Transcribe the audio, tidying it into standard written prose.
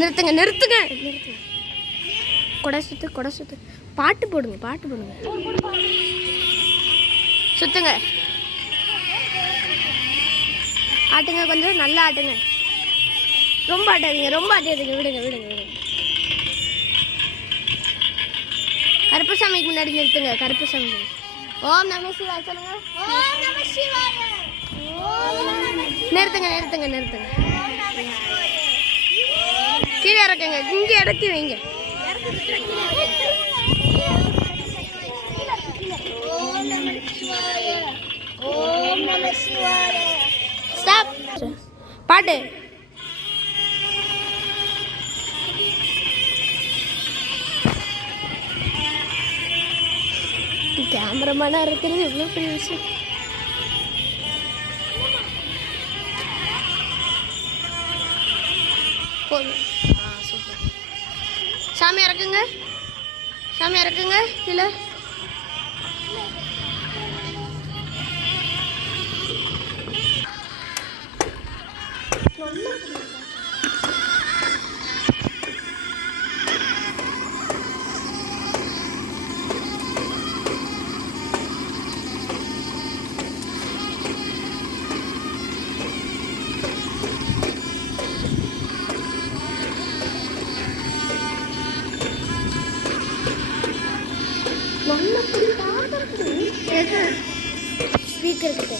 நிறுத்துங்க நிறுத்துங்க நிறுத்துங்க. கொடை சுத்து கொடை சுத்து. பாட்டு போடுங்க பாட்டு போடுங்க. சுத்துங்க. ஆட்டுங்க கொஞ்சம் நல்லா ஆட்டுங்க. ரொம்ப ஆட்டாதீங்க ரொம்ப ஆட்டாதீங்க. விடுங்க விடுங்க விடுங்க. கருப்பசாமிக்கு முன்னாடி நிறுத்துங்க. கருப்பசாமி ஓம் நம சிவாய சொல்லுங்க. ஓம் நம சிவாய. நிறுத்துங்க நிறுத்துங்க நிறுத்துங்க. கீழே இறக்குங்க. இங்கே இறக்கி வைங்க. ஸ்டாப். பாட்டு. கேமராமேனா இருக்கிறது எவ்வளோ பெரிய விஷயம். போதும். சூப்பர். சாமி இறக்குங்க. சாமி இறக்குங்க. இல்லை ஸ்பீக்கர் கிட்ட